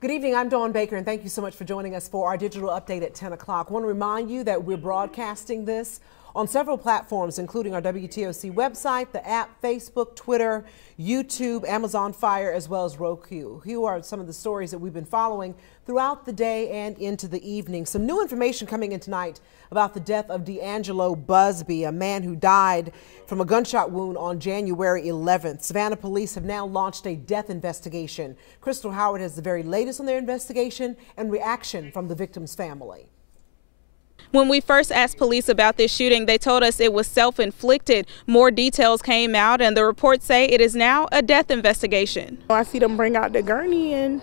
Good evening, I'm Dawn Baker, and thank you so much for joining us for our digital update at 10 o'clock. I want to remind you that we're broadcasting this on several platforms, including our WTOC website, the app, Facebook, Twitter, YouTube, Amazon Fire, as well as Roku. Here are some of the stories that we've been following throughout the day and into the evening. Some new information coming in tonight about the death of D'Angelo Busby, a man who died from a gunshot wound on January 11th. Savannah police have now launched a death investigation. Crystal Howard has the very latest on their investigation and reaction from the victim's family. When we first asked police about this shooting, they told us it was self-inflicted. More details came out, and the reports say it is now a death investigation. I see them bring out the gurney, and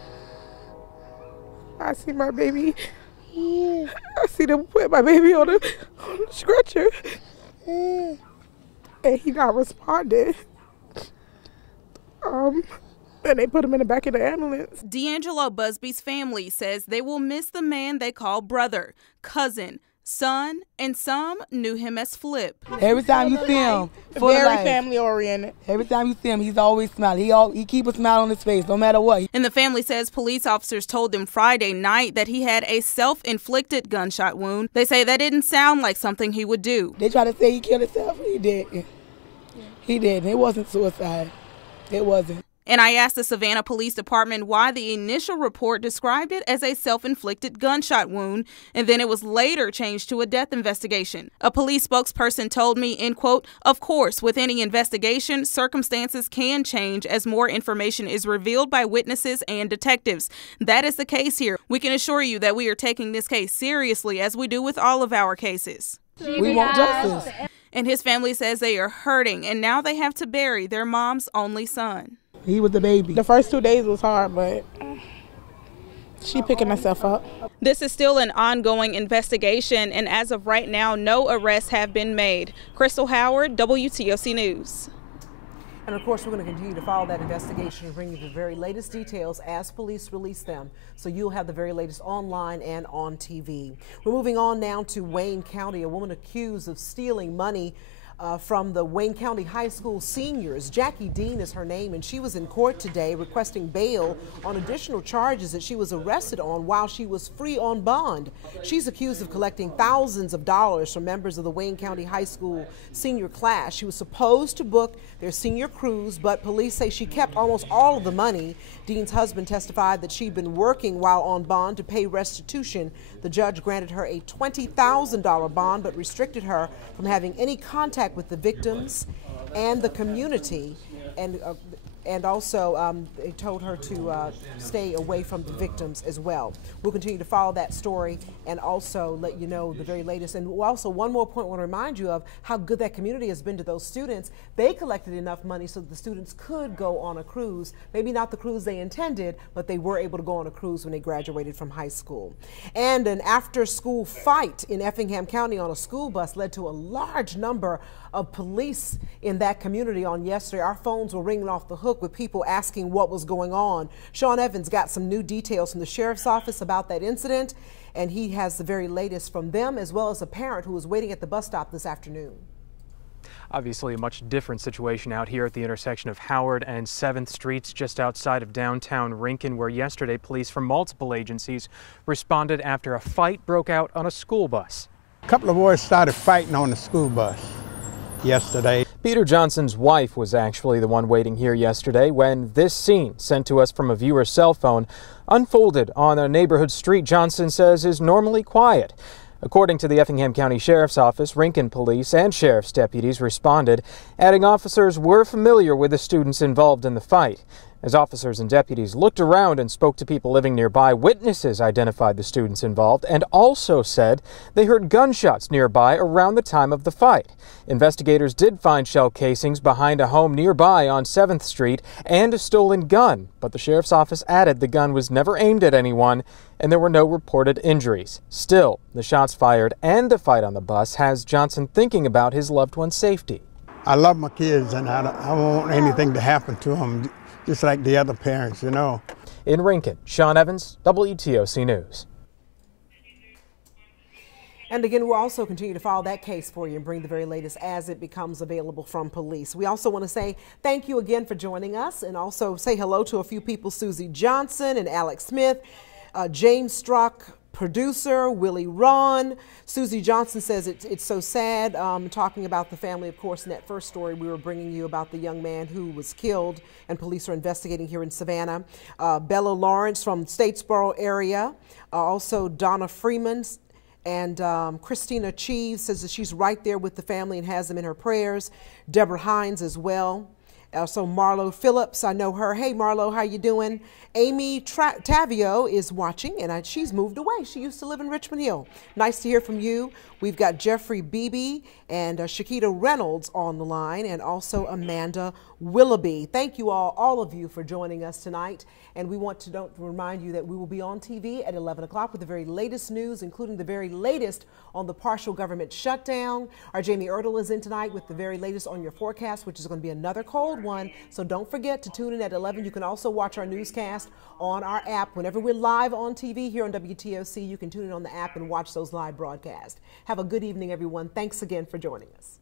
I see my baby. I see them put my baby on the stretcher, and he not responding. And they put him in the back of the ambulance. D'Angelo Busby's family says they will miss the man they call brother, cousin, son, and some knew him as Flip. Every time you see him, very family oriented. Every time you see him, he's always smiling. He keep a smile on his face, no matter what. And the family says police officers told them Friday night that he had a self-inflicted gunshot wound. They say that didn't sound like something he would do. They try to say he killed himself. He didn't. He didn't. It wasn't suicide. It wasn't. And I asked the Savannah Police Department why the initial report described it as a self-inflicted gunshot wound, and then it was later changed to a death investigation. A police spokesperson told me, in quote, "Of course, with any investigation, circumstances can change as more information is revealed by witnesses and detectives. That is the case here. We can assure you that we are taking this case seriously, as we do with all of our cases." We want justice. And his family says they are hurting, and now they have to bury their mom's only son. He was the baby. The first 2 days was hard, but she picking herself up. This is still an ongoing investigation, and as of right now, no arrests have been made. Crystal Howard, WTOC News. And of course, we're going to continue to follow that investigation and bring you the very latest details as police release them. So you'll have the very latest online and on TV. We're moving on now to Wayne County. A woman accused of stealing money from the Wayne County High School seniors. Jackie Dean is her name, and she was in court today requesting bail on additional charges that she was arrested on while she was free on bond. She's accused of collecting thousands of dollars from members of the Wayne County High School senior class. She was supposed to book their senior cruise, but police say she kept almost all of the money. Dean's husband testified that she'd been working while on bond to pay restitution. The judge granted her a $20,000 bond, but restricted her from having any contact with the victims and the community, and also they told her to stay away from the victims as well. We'll continue to follow that story and also let you know the very latest. And also, one more point I want to remind you of how good that community has been to those students. They collected enough money so that the students could go on a cruise. Maybe not the cruise they intended, but they were able to go on a cruise when they graduated from high school. And an after-school fight in Effingham County on a school bus led to a large number of police in that community on yesterday. Our phones were ringing off the hook with people asking what was going on. Sean Evans got some new details from the sheriff's office about that incident, and he has the very latest from them, as well as a parent who was waiting at the bus stop this afternoon. Obviously a much different situation out here at the intersection of Howard and 7th Streets, just outside of downtown Rincon, where yesterday police from multiple agencies responded after a fight broke out on a school bus. A couple of boys started fighting on the school bus yesterday. Peter Johnson's wife was actually the one waiting here yesterday when this scene, sent to us from a viewer's cell phone, unfolded on a neighborhood street Johnson says is normally quiet. According to the Effingham County Sheriff's Office, Rincon police and sheriff's deputies responded, adding officers were familiar with the students involved in the fight. As officers and deputies looked around and spoke to people living nearby, witnesses identified the students involved and also said they heard gunshots nearby around the time of the fight. Investigators did find shell casings behind a home nearby on 7th Street and a stolen gun, but the sheriff's office added the gun was never aimed at anyone and there were no reported injuries. Still, the shots fired and the fight on the bus has Johnson thinking about his loved one's safety. I love my kids, and I don't want anything to happen to them, just like the other parents, you know. In Rincon, Sean Evans, WTOC News. And again, we'll also continue to follow that case for you and bring the very latest as it becomes available from police. We also want to say thank you again for joining us, and also say hello to a few people: Susie Johnson and Alex Smith, James Struck, producer Willie Ron. Susie Johnson says it's so sad, talking about the family, of course. In that first story we were bringing you about the young man who was killed and police are investigating here in Savannah. Bella Lawrence from Statesboro area, also Donna Freeman, and Christina Cheese says that she's right there with the family and has them in her prayers. Deborah Hines as well. Also Marlo Phillips, I know her. Hey Marlo, how you doing? Amy Tavio is watching, and she's moved away. She used to live in Richmond Hill. Nice to hear from you. We've got Jeffrey Beebe and Shakita Reynolds on the line, and also Amanda Willoughby. Thank you all of you for joining us tonight. And we want to remind you that we will be on TV at 11 o'clock with the very latest news, including the very latest on the partial government shutdown. Our Jamie Ertl is in tonight with the very latest on your forecast, which is going to be another cold one. So don't forget to tune in at 11. You can also watch our newscast on our app. Whenever we're live on TV here on WTOC, you can tune in on the app and watch those live broadcasts. Have a good evening, everyone. Thanks again for joining us.